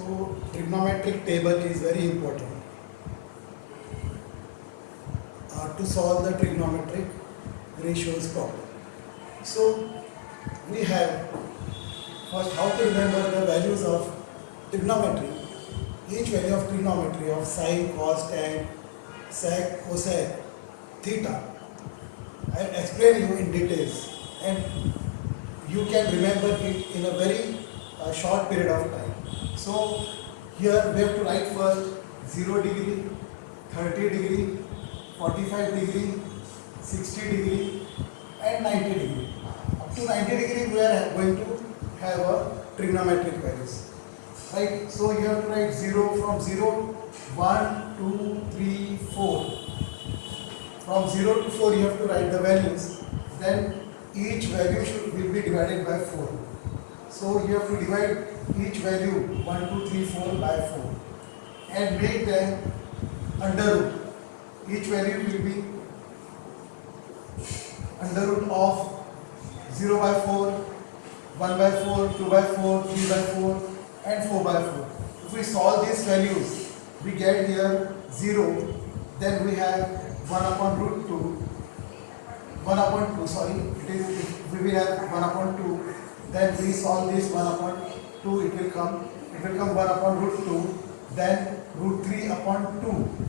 So trigonometric table is very important to solve the trigonometric ratios problem. So we have first how to remember the values of trigonometry. Each value of trigonometry of sine, cos, tan, sec, cosec, theta. I will explain you in details and you can remember it in a very short period of time. So here we have to write first 0 degree, 30 degree, 45 degree, 60 degree and 90 degree. Up to 90 degree we are going to have a trigonometric values. Right? So you have to write 0 from 0, 1, 2, 3, 4. From 0 to 4 you have to write the values. Then each value will be divided by 4. So you have to divide each value 1, 2, 3, 4 by 4 and make them under root. Each value will be under root of 0 by 4, 1 by 4, 2 by 4, 3 by 4 and 4 by 4. If we solve these values, we get here 0, then we have 1 upon root 2, 1 upon 2, sorry, we will have 1 upon 2, then we solve this 1 upon 2, it will come 1 upon root 2, then root 3 upon 2.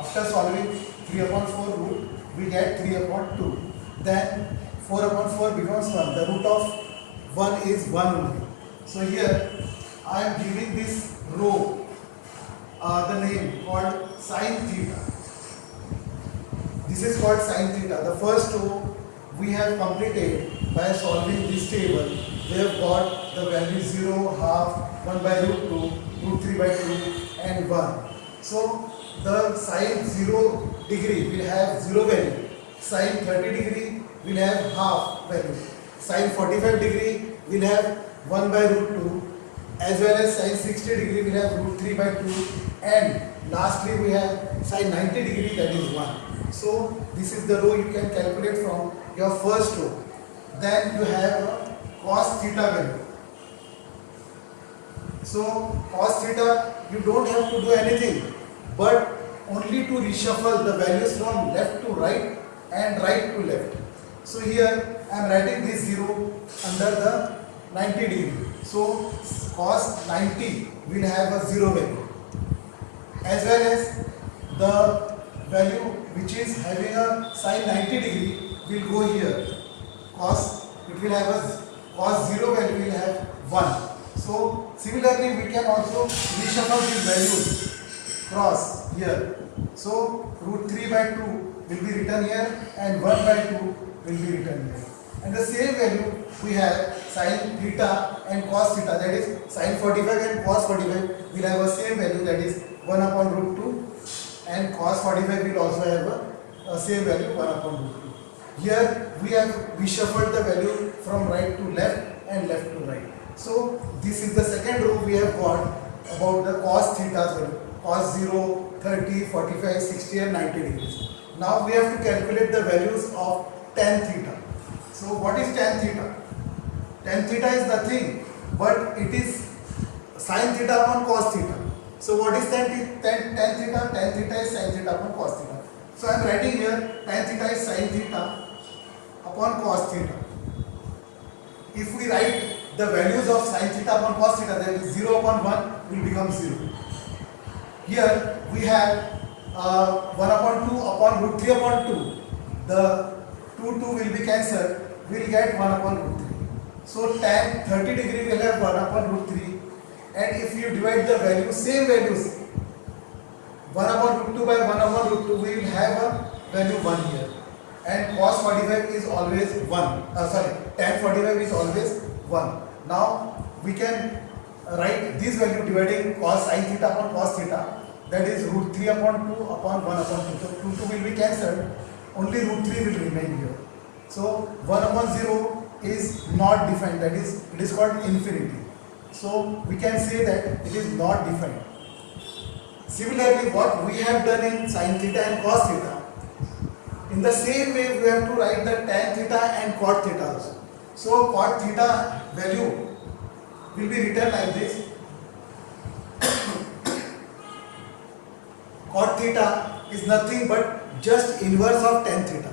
After solving 3 upon 4 root, we get 3 upon 2. Then 4 upon 4 becomes 1. The root of 1 is 1 only. So here I am giving this row the name called sine theta. This is called sine theta. The first row we have completed by solving this table. We have got the value 0, half, 1 by root 2, root 3 by 2 and 1. So the sine 0 degree will have 0 value. Sine 30 degree will have half value. Sine 45 degree will have 1 by root 2 as well as sine 60 degree will have root 3 by 2 and lastly we have sine 90 degree, that is 1. So this is the row you can calculate from your first row. Then you have a cos theta value. So cos theta you don't have to do anything but only to reshuffle the values from left to right and right to left. So here I am writing this 0 under the 90 degree. So cos 90 will have a 0 value as well as the value which is having a sine 90 degree will go here. Cos, it will have a cos 0 value will have 1. So similarly we can also reshuffle these values cross here. So root 3 by 2 will be written here and 1 by 2 will be written here. And the same value we have sine theta and cos theta, that is sine 45 and cos 45 will have a same value, that is 1 upon root 2 and cos 45 will also have a same value 1 upon root 2. Here we have reshuffled the value from right to left and left to right. So this is the second row we have got about the cos theta's value. Cos 0, 30, 45, 60 and 90 degrees. Now we have to calculate the values of tan theta. So what is tan theta? Tan theta is nothing but it is sin theta upon cos theta. So what is tan theta? Tan theta is sin theta upon cos theta. So I am writing here tan theta is sin theta upon cos theta. If we write the values of sin theta upon cos theta, that is 0 upon 1 will become 0. Here we have 1 upon 2 upon root 3 upon 2. The 2 will be cancelled. We will get 1 upon root 3. So tan 30 degree will have 1 upon root 3. And if you divide the values, same values, 1 upon root 2 by 1 upon root 2, we will have a value 1 here. And cos 45 is always 1. Tan 45 is always 1. Now we can write this value dividing cos sin theta upon cos theta, that is root 3 upon 2 upon 1 upon 2. So 2 will be cancelled, only root 3 will remain here. So 1 upon 0 is not defined, that is it is called infinity. So we can say that it is not defined. Similarly, what we have done in sin theta and cos theta, in the same way we have to write the tan theta and cot theta also. So cot theta value will be written like this. cot theta is nothing but just inverse of tan theta.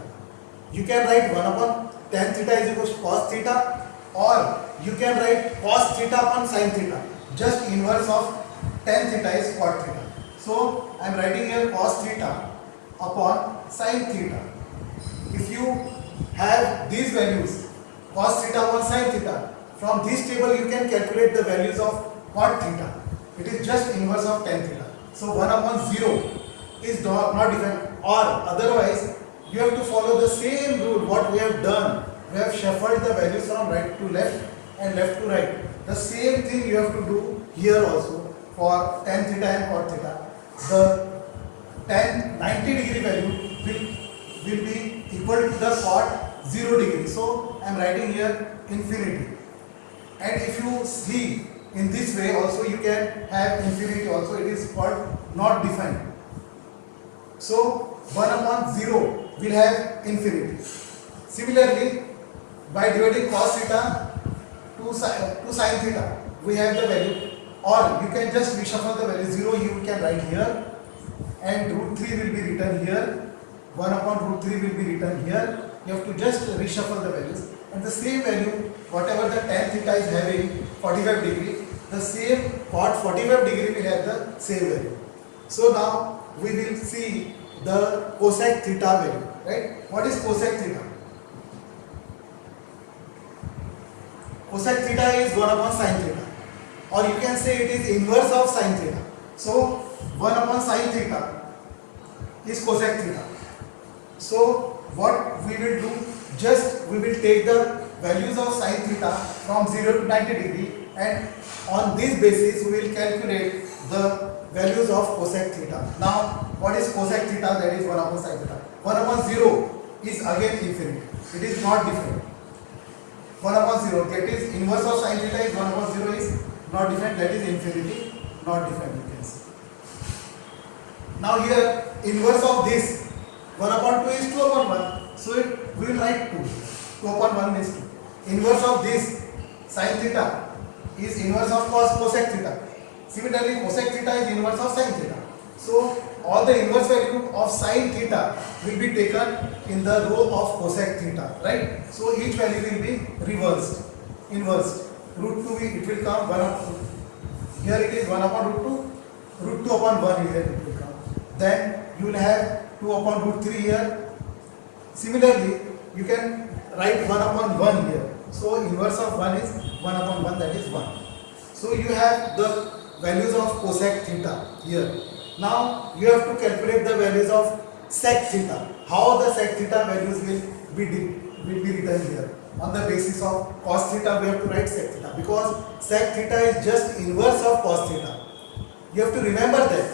You can write 1 upon tan theta is equals to cos theta, or you can write cos theta upon sin theta. Just inverse of tan theta is cot theta. So I am writing here cos theta upon sin theta. If you have these values, cos theta upon sin theta, from this table you can calculate the values of cot theta. It is just inverse of tan theta. So 1 upon 0 is not defined, or otherwise you have to follow the same rule what we have done. We have shuffled the values from right to left and left to right. The same thing you have to do here also for tan theta and cot theta. The tan 90 degree value will be equal to the cot 0 degree. So I am writing here infinity. And if you see in this way also, you can have infinity also. It is called not defined. So 1 upon 0 will have infinity. Similarly, by dividing cos theta to sin theta, we have the value, or you can just reshuffle the value. 0 you can write here, and root 3 will be written here. 1 upon root 3 will be written here. You have to just reshuffle the values, and the same value, whatever the tan theta is having 45 degree, the same cot 45 degree will have the same value. So now we will see the cosec theta value, right? What is cosec theta? Cosec theta is 1 upon sin theta, or you can say it is inverse of sin theta. So 1 upon sin theta is cosec theta. So what we will do, just we will take the values of sin theta from 0 to 90 degree, and on this basis we will calculate the values of cosec theta. Now what is cosec theta? That is 1 upon sin theta. 1 upon 0 is again infinity. It is not defined. 1 upon 0, that is inverse of sin theta is 1 upon 0 is not defined, that is infinity, not defined, you can say. Now here inverse of this 1 upon 2 is 2 upon 1. So we will write 2. 2 upon 1 is 2. Inverse of this sin theta is inverse of cosec theta. Similarly, cosec theta is inverse of sin theta. So all the inverse value of sin theta will be taken in the row of cosec theta, right? So each value will be reversed, inversed. Root 2 it will come 1 upon, here it is 1 upon root 2, root 2 upon 1 here it will come. Then you will have 2 upon root 3 here. Similarly, you can write 1 upon 1 here. So inverse of 1 is 1 upon 1, that is 1. So you have the values of cosec theta here. Now you have to calculate the values of sec theta. How the sec theta values will be written here. On the basis of cos theta we have to write sec theta, because sec theta is just inverse of cos theta. You have to remember that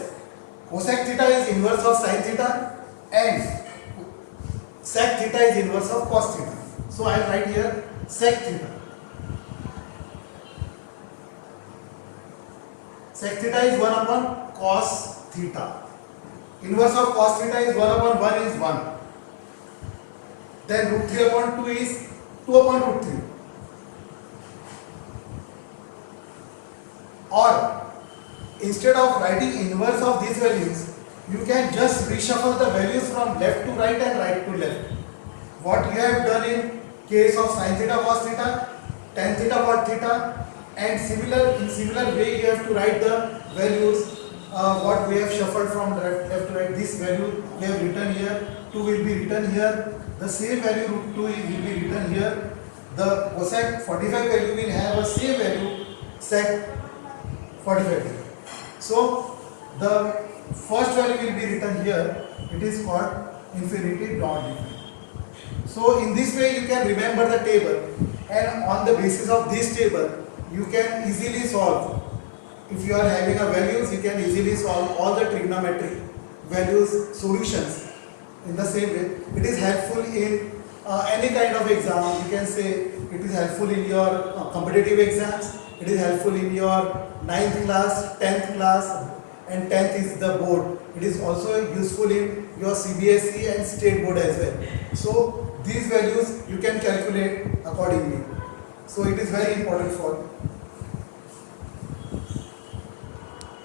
cosec theta is inverse of sin theta and sec theta is inverse of cos theta. So I will write here sec theta. Sec theta is 1 upon cos theta. Inverse of cos theta is 1 upon 1 is 1. Then root 3 upon 2 is 2 upon root 3. Or instead of writing inverse of these values, you can just reshuffle the values from left to right and right to left. What you have done in case of sin theta cos theta, tan theta cot theta, and in similar way you have to write the values what we have shuffled from left to right. This value we have written here, 2 will be written here, the same value root 2 will be written here, the cosec 45 value will have a same value sec 45 value. So the first value will be written here, it is called infinity not defined. So in this way you can remember the table, and on the basis of this table you can easily solve. If you are having a values, you can easily solve all the trigonometric values solutions in the same way. It is helpful in any kind of exam. You can say it is helpful in your competitive exams, it is helpful in your 9th class, 10th class, and 10th is the board. It is also useful in your CBSE and state board as well. So these values you can calculate accordingly. So it is very important for